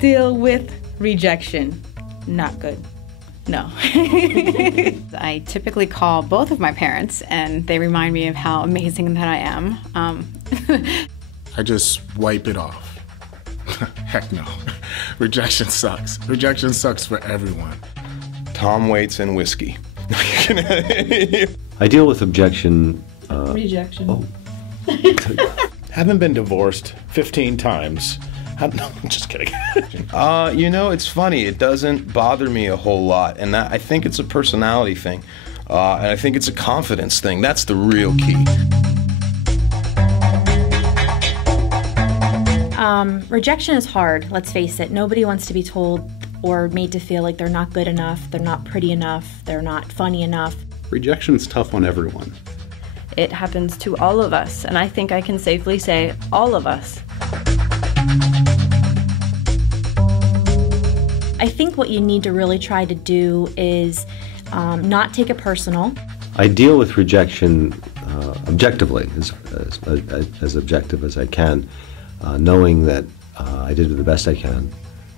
deal with rejection. Not good. No. I typically call both of my parents, and they remind me of how amazing that I am. I just wipe it off. Heck no. Rejection sucks. Rejection sucks for everyone. Tom Waits and whiskey. I deal with rejection. Rejection. Haven't been divorced 15 times. No, I'm just kidding. You know, it's funny. It doesn't bother me a whole lot, and I think it's a personality thing, and I think it's a confidence thing. That's the real key. Rejection is hard, let's face it. Nobody wants to be told or made to feel like they're not good enough, they're not pretty enough, they're not funny enough. Rejection is tough on everyone. It happens to all of us, and I think I can safely say all of us. I think what you need to really try to do is not take it personal. I deal with rejection objectively, as objective as I can, knowing that I did the best I can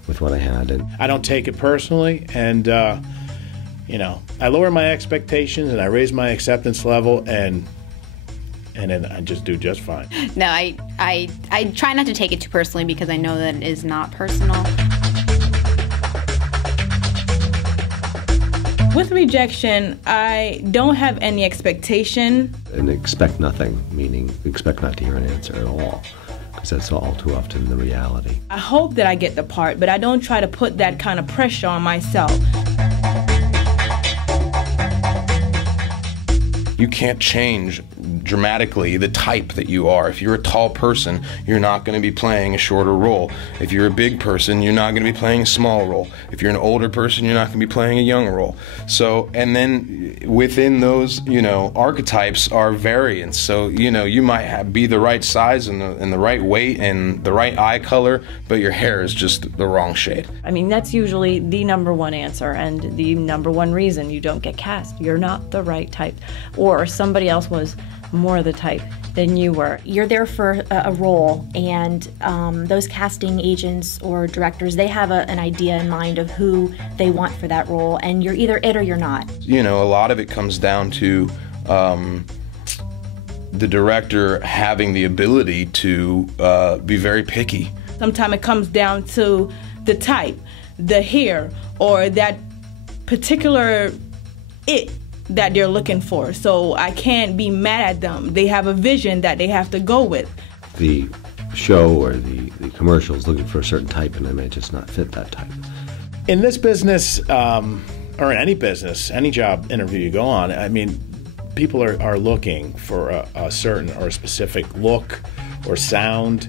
with what I had. And I don't take it personally, and you know, I lower my expectations and I raise my acceptance level, and then I just do just fine. No, I try not to take it too personally because I know that it is not personal. With rejection, I don't have any expectation. And expect nothing, meaning expect not to hear an answer at all, because that's all too often the reality. I hope that I get the part, but I don't try to put that kind of pressure on myself. You can't change dramatically the type that you are. If you're a tall person, you're not going to be playing a shorter role. If you're a big person, you're not going to be playing a small role. If you're an older person, you're not going to be playing a young role. So, and then within those, you know, archetypes are variants. So, you know, you might be the right size and the right weight and the right eye color, but your hair is just the wrong shade. I mean, that's usually the #1 answer and the #1 reason you don't get cast. You're not the right type. Or somebody else was more the type than you were. You're there for a role, and those casting agents or directors, they have an idea in mind of who they want for that role, and you're either it or you're not. You know, a lot of it comes down to the director having the ability to be very picky. Sometimes it comes down to the type, the hair, or that particular it that they're looking for. So I can't be mad at them. They have a vision that they have to go with. The show or the commercial is looking for a certain type, and I may just not fit that type. In this business, or in any business, any job interview you go on, I mean, people are looking for a certain or a specific look or sound,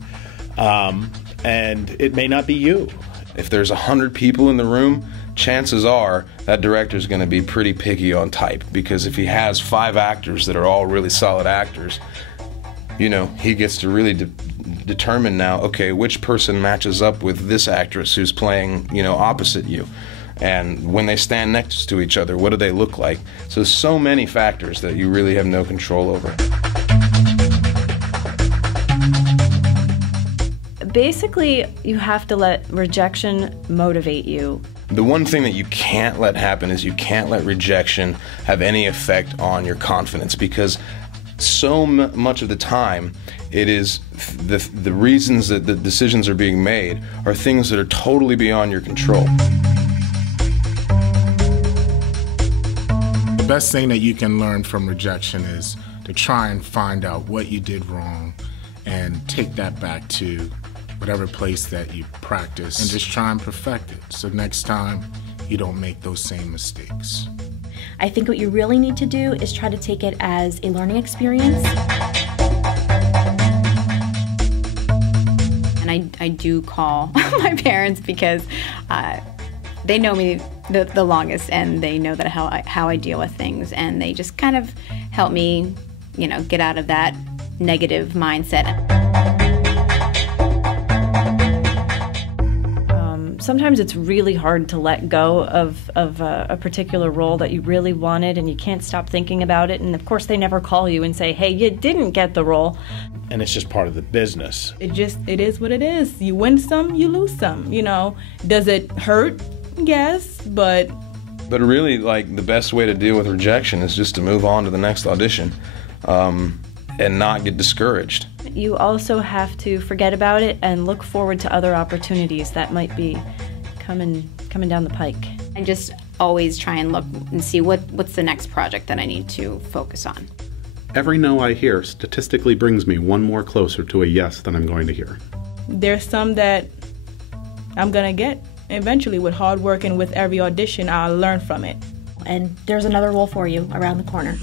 and it may not be you. If there's 100 people in the room, chances are that director's going to be pretty picky on type, because if he has 5 actors that are all really solid actors, you know, he gets to really determine now, okay, which person matches up with this actress who's playing, you know, opposite you. And when they stand next to each other, what do they look like? So many factors that you really have no control over. Basically, you have to let rejection motivate you. The one thing that you can't let happen is you can't let rejection have any effect on your confidence, because so much of the time it is the reasons that the decisions are being made are things that are totally beyond your control. The best thing that you can learn from rejection is to try and find out what you did wrong and take that back to whatever place that you practice and just try and perfect it, so next time you don't make those same mistakes. I think what you really need to do is try to take it as a learning experience. And I do call my parents because they know me the longest, and they know that how I deal with things, and they just kind of help me, you know, get out of that negative mindset. sometimes it's really hard to let go of a particular role that you really wanted, and you can't stop thinking about it. And of course, they never call you and say, hey, you didn't get the role. And it's just part of the business. It is what it is. You win some, you lose some, you know. Does it hurt? Yes, but really, like, the best way to deal with rejection is just to move on to the next audition, and not get discouraged. You also have to forget about it and look forward to other opportunities that might be coming down the pike. I just always try and look and see what's the next project that I need to focus on. Every no I hear statistically brings me one more closer to a yes than I'm going to hear. there's some that I'm gonna get eventually. With hard work and with every audition, I'll learn from it. And there's another role for you around the corner.